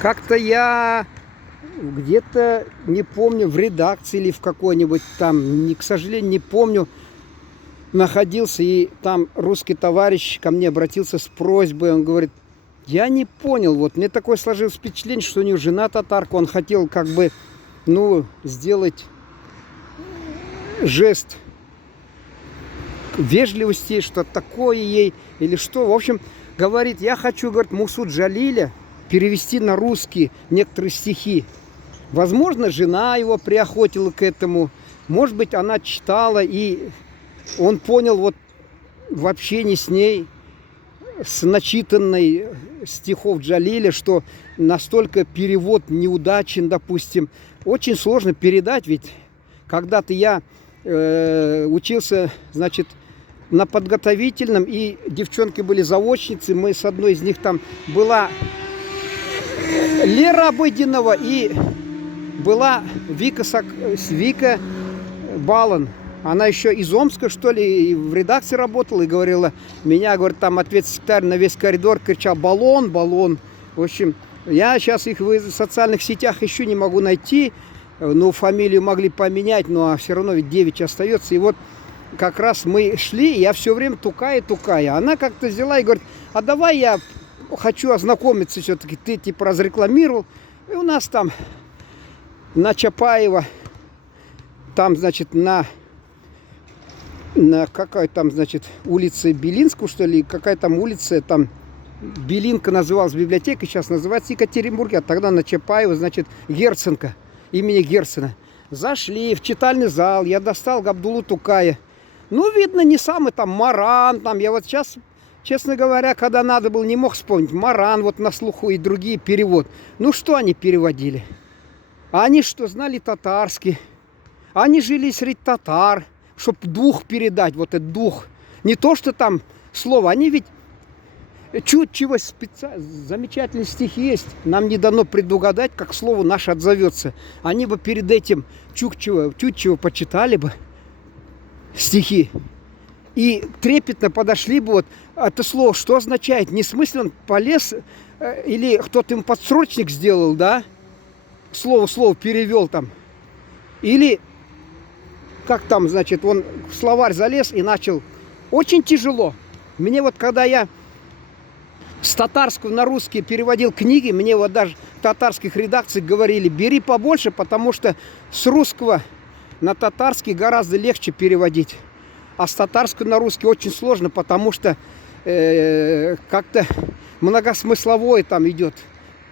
Как-то я где-то, не помню, в редакции или в какой-нибудь там, к сожалению, не помню, находился, и там русский товарищ ко мне обратился с просьбой. Он говорит: я не понял, вот мне такое сложилось впечатление, что у него жена татарка, он хотел как бы, ну, сделать жест вежливости, что такое ей, или что. В общем, говорит: я хочу, говорит, Мусу Джалиля перевести на русский некоторые стихи. Возможно, жена его приохотила к этому. Может быть, она читала, и он понял вот в общении с ней, с начитанной стихов Джалиля, что настолько перевод неудачен, допустим. Очень сложно передать, ведь когда-то я учился, значит, на подготовительном, и девчонки были заочницы. Мы с одной из них там была Лера Обыденного и была Вика Балан. Она еще из Омска, что ли, и в редакции работала, и говорила, меня, говорит, там ответ-секретарь на весь коридор кричал: баллон, баллон. В общем, я сейчас их в социальных сетях еще не могу найти, но фамилию могли поменять, но все равно ведь девичья остается. И вот как раз мы шли, и я все время тукая. Она как-то взяла и говорит: а давай я хочу ознакомиться все-таки, ты типа разрекламировал. И у нас там на Чапаева, там, значит, на какой там, значит, улице Белинскую, что ли, какая там улица, там Белинка называлась библиотека, сейчас называется Екатеринбурге, а тогда на Чапаева, значит, Герценко, имени Герцена. Зашли в читальный зал, я достал Габдуллу Тукая. Ну, видно, не самый там Маран, там, я вот сейчас, честно говоря, когда надо было, не мог вспомнить. Маран вот на слуху и другие перевод. Ну, что они переводили? Они что, знали татарский? Они жили среди татар, чтобы дух передать, вот этот дух. Не то, что там слово, они ведь чуть чего замечательные стихи есть. Нам не дано предугадать, как слово наше отзовется. Они бы перед этим чуть чего почитали бы стихи. И трепетно подошли бы, вот это слово, что означает? Не в смысле он полез, или кто-то им подсрочник сделал, да? Слово перевел там. Или как там, значит, он в словарь залез и начал. Очень тяжело. Мне вот, когда я с татарского на русский переводил книги, мне вот даже в татарских редакциях говорили: бери побольше, потому что с русского на татарский гораздо легче переводить. А с татарского на русский очень сложно, потому что как-то многосмысловое там идет.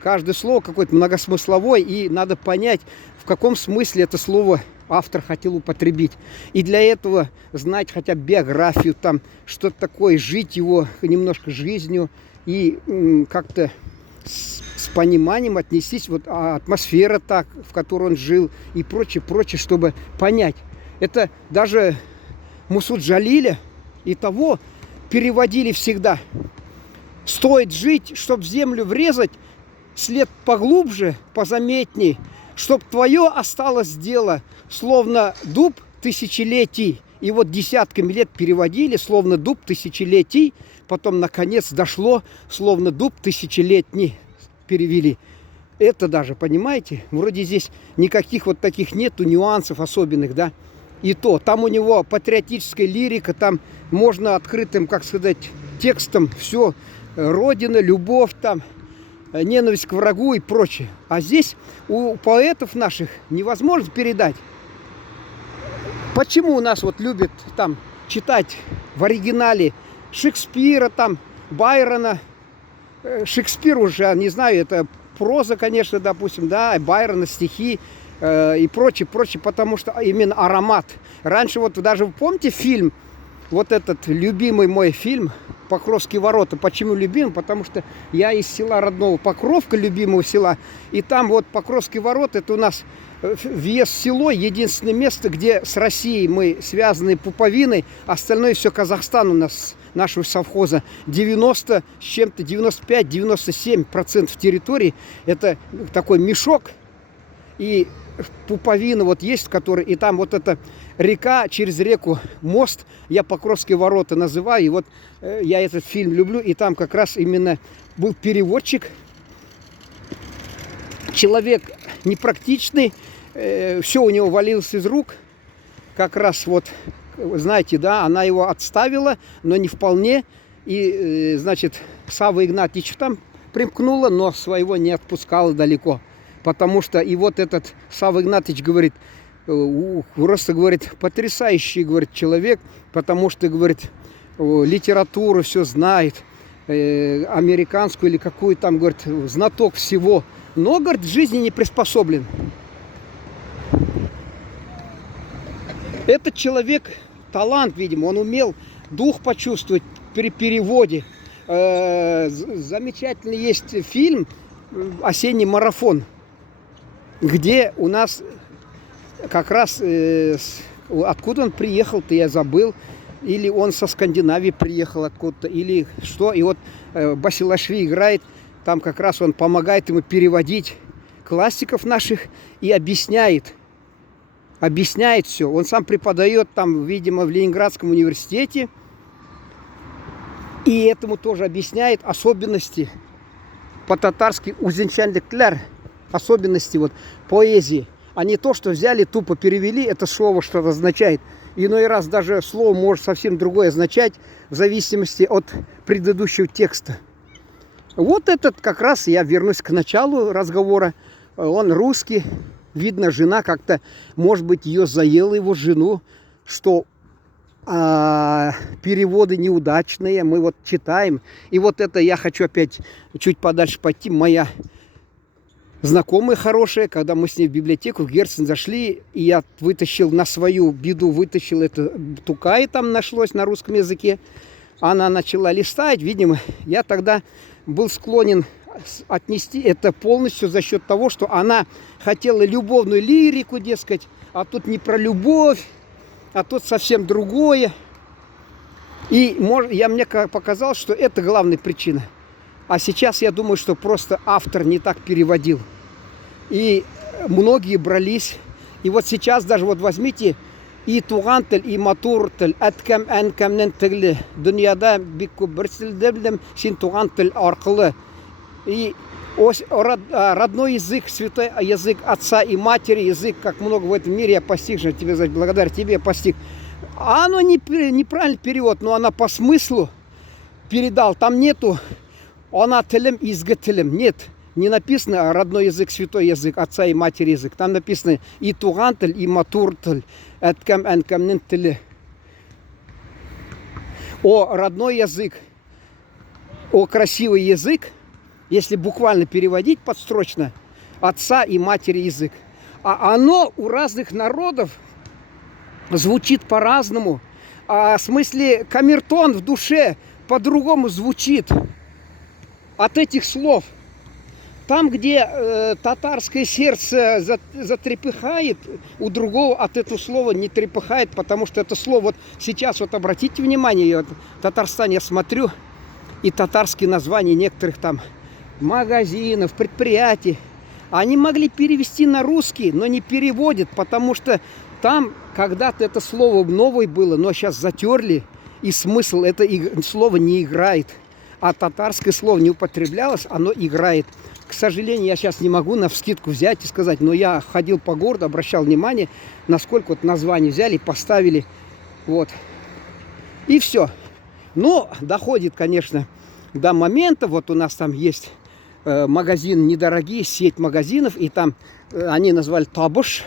Каждое слово какое-то многосмысловое, и надо понять, в каком смысле это слово автор хотел употребить. И для этого знать хотя бы биографию, там, что такое, жить его немножко жизнью, и как-то с пониманием отнестись, вот атмосфера так, в которой он жил, и прочее, чтобы понять. Это даже Мусу Джалиля и того переводили всегда. Стоит жить, чтобы в землю врезать, след поглубже, позаметней, чтоб твое осталось дело, словно дуб тысячелетий. И вот десятками лет переводили, словно дуб тысячелетий, потом наконец дошло, словно дуб тысячелетний перевели. Это даже, понимаете, вроде здесь никаких вот таких нету нюансов особенных, да. И то, там у него патриотическая лирика, там можно открытым, как сказать, текстом все, родина, любовь там, ненависть к врагу и прочее. А здесь у поэтов наших невозможно передать. Почему у нас вот любят там читать в оригинале Шекспира, там, Байрона. Шекспир уже, не знаю, это проза, конечно, допустим, да, Байрона, стихи и прочее, потому что именно аромат. Раньше вот даже, вы помните фильм, вот этот любимый мой фильм «Покровские ворота». Почему любим? Потому что я из села родного Покровка, любимого села. И там вот Покровские ворота, это у нас въезд в село, единственное место, где с Россией мы связаны пуповиной. Остальное все Казахстан у нас, нашего совхоза. 90 с чем-то, 95-97% территории. Это такой мешок. И пуповина вот есть, который, и там вот эта река, через реку мост, я Покровские ворота называю, и вот я этот фильм люблю, и там как раз именно был переводчик человек непрактичный, все у него валилось из рук. Как раз вот, знаете, да, она его отставила, но не вполне. И, значит, Савва Игнатьевич там примкнула, но своего не отпускала далеко. Потому что и вот этот Савва Игнатьевич говорит, просто, говорит, потрясающий, говорит, человек, потому что, говорит, литературу все знает, американскую или какую там, говорит, знаток всего. Но, говорит, в жизни не приспособлен. Этот человек талант, видимо, он умел дух почувствовать при переводе. Замечательный есть фильм «Осенний марафон», где у нас как раз откуда он приехал-то, я забыл. Или он со Скандинавии приехал откуда-то, или что. И вот Басилашвили играет, там как раз он помогает ему переводить классиков наших и объясняет все. Он сам преподает там, видимо, в Ленинградском университете. И этому тоже объясняет особенности по-татарски узенчандеклер, особенности вот поэзии. А не то, что взяли, тупо перевели, это слово что-то означает. Иной раз даже слово может совсем другое означать, в зависимости от предыдущего текста. Вот этот как раз, я вернусь к началу разговора, он русский. Видно, жена как-то, может быть, ее заела, его жену, что переводы неудачные, мы вот читаем. И вот это я хочу опять чуть подальше пойти. Моя знакомая хорошая, когда мы с ней в библиотеку в Герцен зашли, и я вытащил на свою беду, вытащил это Тукай, там нашлось на русском языке. Она начала листать, видимо, я тогда был склонен отнести это полностью за счет того, что она хотела любовную лирику, дескать, а тут не про любовь, а тут совсем другое. И мне показалось, что это главная причина. А сейчас я думаю, что просто автор не так переводил. И многие брались. И вот сейчас даже вот возьмите и тугантель, и матуртель, аткам энкамнентегли, дуньяда бикку бірсілдемдем син тугантель арқылы. И родной язык, святой язык отца и матери, язык, как много в этом мире я постиг, же тебе благодаря тебе я постиг. А оно неправильный перевод, но она по смыслу передал. Там нету она телем изготелем. Нет, не написано родной язык, святой язык, отца и матери язык. Там написано и тугантель, и матуртель, эткам энкамнентеле. О родной язык, о красивый язык, если буквально переводить подстрочно, отца и матери язык. А оно у разных народов звучит по-разному. В смысле, камертон в душе по-другому звучит от этих слов. Там, где татарское сердце затрепыхает, у другого от этого слова не трепыхает, потому что это слово, вот сейчас вот обратите внимание, вот в Татарстане я смотрю, и татарские названия некоторых там магазинов, предприятий, они могли перевести на русский, но не переводят, потому что там когда-то это слово новое было, но сейчас затерли, и смысл это слово не играет. А татарское слово не употреблялось, оно играет. К сожалению, я сейчас не могу навскидку взять и сказать, но я ходил по городу, обращал внимание, насколько вот название взяли, поставили, вот. И все. Но доходит, конечно, до момента, вот у нас там есть магазин недорогие, сеть магазинов, и там они назвали табуш,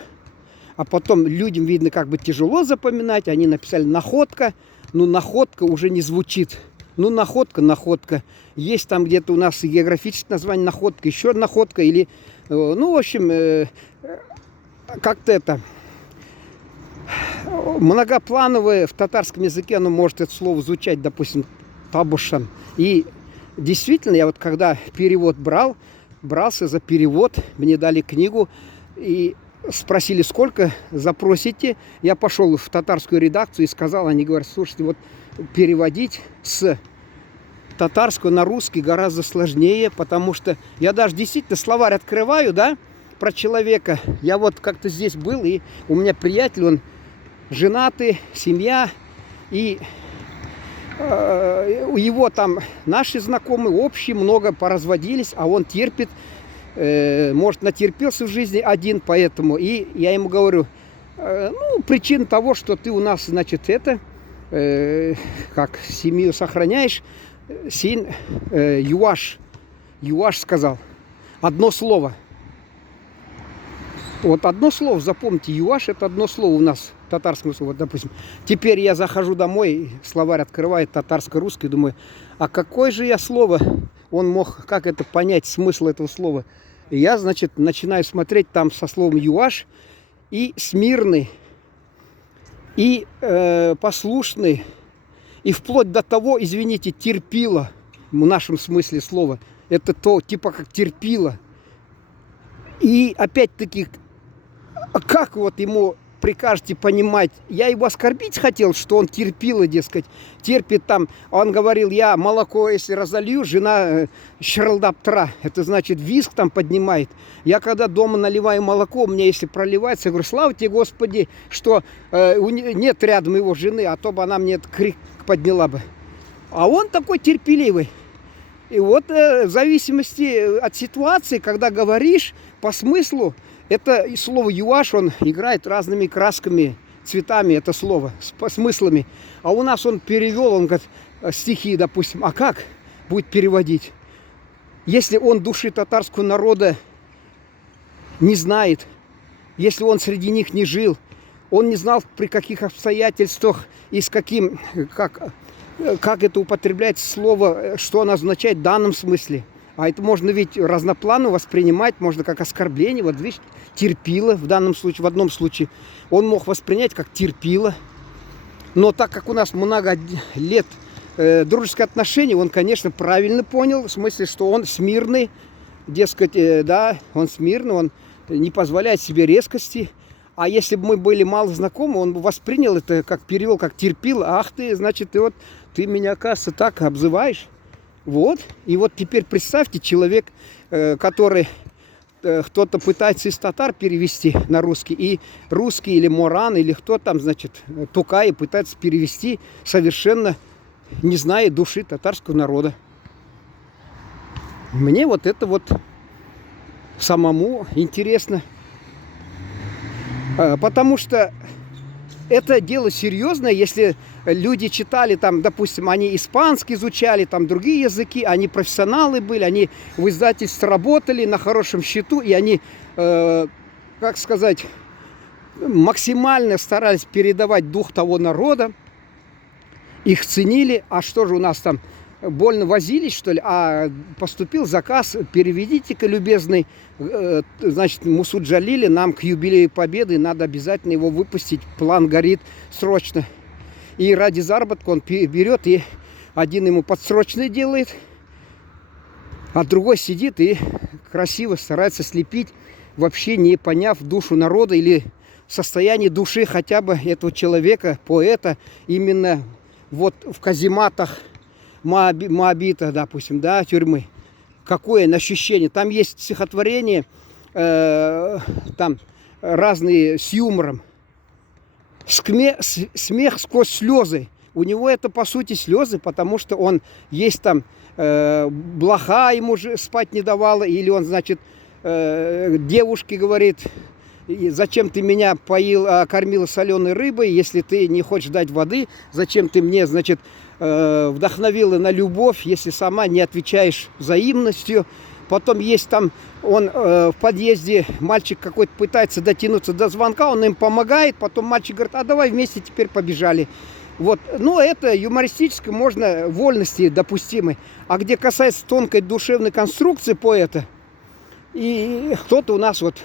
а потом людям, видно, как бы тяжело запоминать, они написали находка, но находка уже не звучит. Ну, находка. Есть там где-то у нас географическое название находка, еще находка, или, ну, в общем, как-то это многоплановое в татарском языке, оно может это слово звучать, допустим, табушан. И действительно, я вот когда перевод брался за перевод, мне дали книгу и спросили, сколько запросите. Я пошел в татарскую редакцию и сказал, они говорят, слушайте, вот переводить с татарского на русский гораздо сложнее, потому что я даже действительно словарь открываю, да, про человека. Я вот как-то здесь был, и у меня приятель, он женатый, семья, и его там наши знакомые общие много поразводились, а он терпит может, натерпелся в жизни один, поэтому. И я ему говорю, ну, причина того, что ты у нас, значит, это, как семью сохраняешь, юаш сказал. Одно слово. Вот одно слово, запомните, юаш это одно слово у нас, татарское слово, допустим. Теперь я захожу домой, словарь открывает татарско-русский, думаю, а какое же я слово, он мог, как это понять, смысл этого слова. И я, значит, начинаю смотреть там со словом юаш, и смирный, и послушный, и вплоть до того, извините, терпило, в нашем смысле слова, это то, типа как терпило. И опять-таки, как вот ему прикажете понимать, я его оскорбить хотел, что он терпило, дескать, терпит там, он говорил, я молоко, если разолью, жена шралдаптра, это значит визг там поднимает. Я когда дома наливаю молоко, у меня если проливается, я говорю, слава тебе, Господи, что нет рядом его жены, а то бы она мне этот крик подняла бы. А он такой терпеливый. И вот в зависимости от ситуации, когда говоришь по смыслу, это слово юаш, он играет разными красками, цветами, это слово, с смыслами. А у нас он перевел, он говорит, стихи, допустим. А как будет переводить? Если он души татарского народа не знает, если он среди них не жил, он не знал, при каких обстоятельствах и с каким, как это употребляется слово, что оно означает в данном смысле. А это можно ведь разнопланово воспринимать, можно как оскорбление. Вот видишь, терпило в данном случае, в одном случае. Он мог воспринять как терпило. Но так как у нас много лет дружеские отношения, он, конечно, правильно понял, в смысле, что он смирный, дескать, да, он смирный, он не позволяет себе резкости. А если бы мы были мало знакомы, он бы воспринял это, как перевел, как терпило. Ах ты, значит, ты меня, кажется, так обзываешь. Вот. И вот теперь представьте, человек, который кто-то пытается из татар перевести на русский, и русский или моран, или кто там, значит, тукай пытается перевести, совершенно не зная души татарского народа. Мне вот это вот самому интересно. Потому что это дело серьезное, если люди читали, там, допустим, они испанский изучали, там другие языки, они профессионалы были, они в издательстве работали на хорошем счету, и они, как сказать, максимально старались передавать дух того народа, их ценили. А что же у нас там, больно возились, что ли? А поступил заказ, переведите-ка, любезный, значит, Мусу Джалили, нам к юбилею Победы надо обязательно его выпустить, план горит срочно. И ради заработка он берет, и один ему подсрочный делает, а другой сидит и красиво старается слепить, вообще не поняв душу народа или состояние души хотя бы этого человека, поэта, именно вот в казематах Моабита, допустим, да, тюрьмы. Какое ощущение? Там есть стихотворения, там разные с юмором. Смех сквозь слезы. У него это, по сути, слезы, потому что он есть там, блоха ему же спать не давала, или он, значит, девушке говорит, зачем ты меня поил, кормила соленой рыбой, если ты не хочешь дать воды, зачем ты мне, значит, вдохновила на любовь, если сама не отвечаешь взаимностью. Потом есть там, он в подъезде, мальчик какой-то пытается дотянуться до звонка, он им помогает, потом мальчик говорит, а давай вместе теперь побежали. Вот, ну это юмористическое, можно, вольности допустимы. А где касается тонкой душевной конструкции поэта, и кто-то у нас вот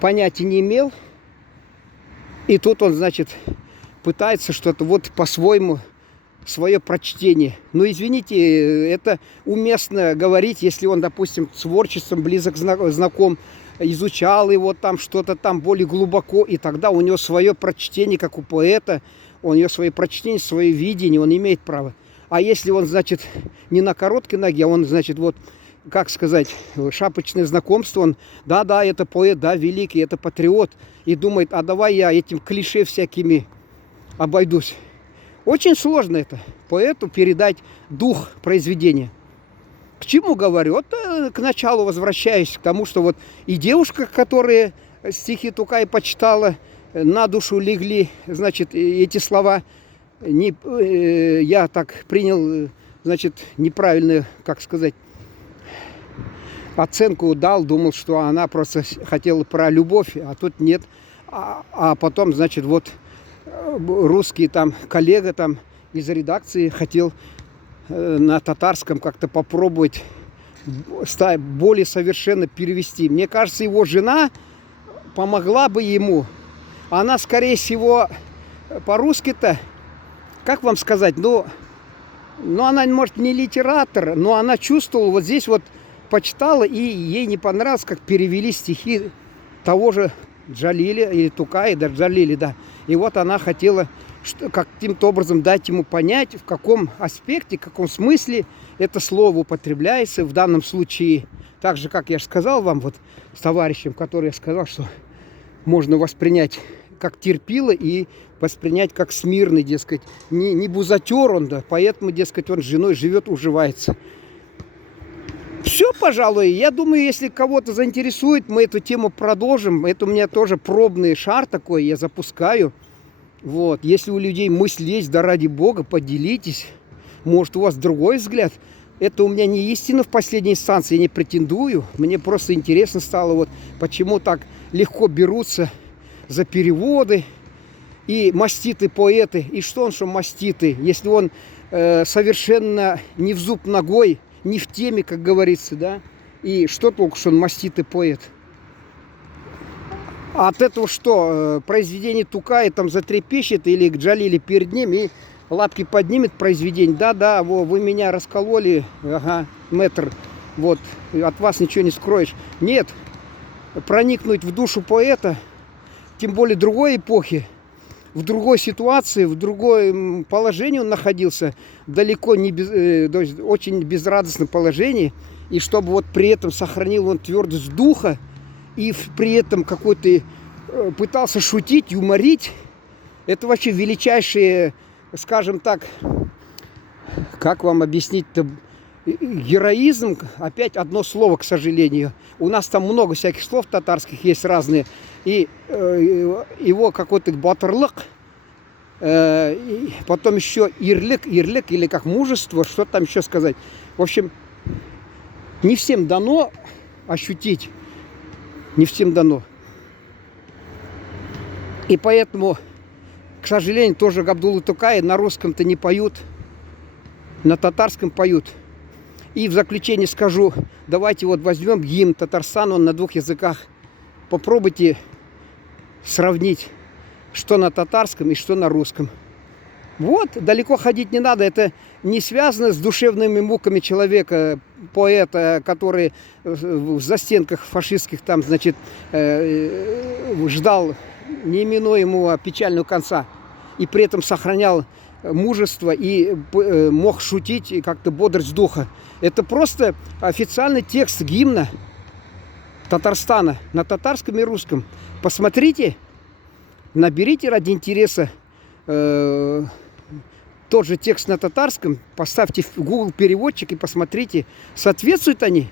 понятия не имел, и тут он, значит, пытается что-то вот по-своему, свое прочтение. Но, извините, это уместно говорить, если он, допустим, с творчеством близок знаком, изучал его там, что-то там более глубоко, и тогда у него свое прочтение, как у поэта, у него свое прочтение, свое видение, он имеет право. А если он, значит, не на короткой ноге, а он, значит, вот, как сказать, шапочное знакомство, он, да, это поэт, да, великий, это патриот, и думает, а давай я этим клише всякими обойдусь. Очень сложно это, поэту передать дух произведения. К чему говорю? Вот к началу возвращаюсь, к тому, что вот и девушка, которая стихи Тукая почитала, на душу легли, значит, эти слова. Я так принял, значит, неправильную, как сказать, оценку дал, думал, что она просто хотела про любовь, а тут нет. А потом, значит, вот русский там коллега там из редакции хотел на татарском как-то попробовать более совершенно перевести. Мне кажется, его жена помогла бы ему. Она, скорее всего, по-русски-то, как вам сказать, ну, она, может, не литератор, но она чувствовала, вот здесь вот почитала, и ей не понравилось, как перевели стихи того же Джалиля, или Тукая, да, Джалили, да. И вот она хотела каким-то образом дать ему понять, в каком аспекте, в каком смысле это слово употребляется в данном случае. Так же, как я же сказал вам, вот с товарищем, который я сказал, что можно воспринять как терпило и воспринять как смирный, дескать, не бузатер он, да, поэтому, дескать, он с женой живет, уживается. Все, пожалуй, я думаю, если кого-то заинтересует, мы эту тему продолжим. Это у меня тоже пробный шар такой, я запускаю. Вот, если у людей мысль есть, да ради Бога, поделитесь. Может, у вас другой взгляд. Это у меня не истина в последней инстанции, я не претендую. Мне просто интересно стало, вот почему так легко берутся за переводы и маститы поэты. И что он, что маститы, если он совершенно не в зуб ногой, не в теме, как говорится, да? И что толку, что он маститый поэт? А от этого что? Произведение Тукая там затрепещет или к Джалиле перед ним и лапки поднимет произведение. Да, вы меня раскололи, ага, мэтр, вот, от вас ничего не скроешь. Нет, проникнуть в душу поэта, тем более другой эпохи, в другой ситуации, в другом положении он находился, далеко не очень безрадостном положении, и чтобы вот при этом сохранил он твердость духа, и при этом какой-то пытался шутить, юморить, это вообще величайшие, скажем так, как вам объяснить-то, героизм, опять одно слово, к сожалению. У нас там много всяких слов татарских есть разные. И его какой-то батырлык, потом еще ирлик, или как мужество, что там еще сказать. В общем, не всем дано ощутить, не всем дано. И поэтому, к сожалению, тоже Габдулла Тукая на русском-то не поют, на татарском поют. И в заключение скажу, давайте вот возьмем гимн Татарстана, он на двух языках. Попробуйте сравнить, что на татарском и что на русском. Вот, далеко ходить не надо, это не связано с душевными муками человека, поэта, который в застенках фашистских там, значит, ждал неименуемого печального конца и при этом сохранял мужество и мог шутить и как-то бодрость духа. Это просто официальный текст гимна Татарстана на татарском и русском. Посмотрите, наберите ради интереса тот же текст на татарском, поставьте в Google переводчик и посмотрите, соответствуют они.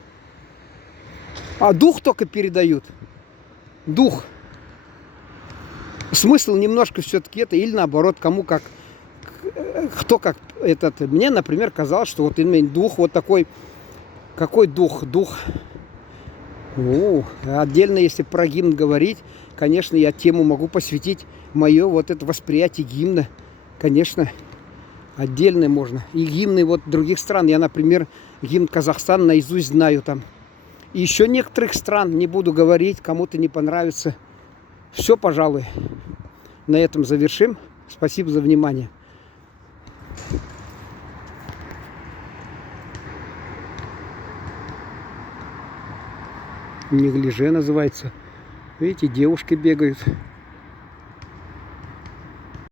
А дух только передают. Дух. Смысл немножко все-таки это, или наоборот, кому как, кто как этот. Мне, например, казалось, что вот именно дух вот такой. Какой дух? Дух. Отдельно, если про гимн говорить, конечно, я тему могу посвятить мое вот это восприятие гимна. Конечно, отдельно можно. И гимны вот других стран. Я, например, гимн Казахстана наизусть знаю там. И еще некоторых стран, не буду говорить, кому-то не понравится. Все, пожалуй, на этом завершим. Спасибо за внимание. Неглиже называется. Видите, девушки бегают.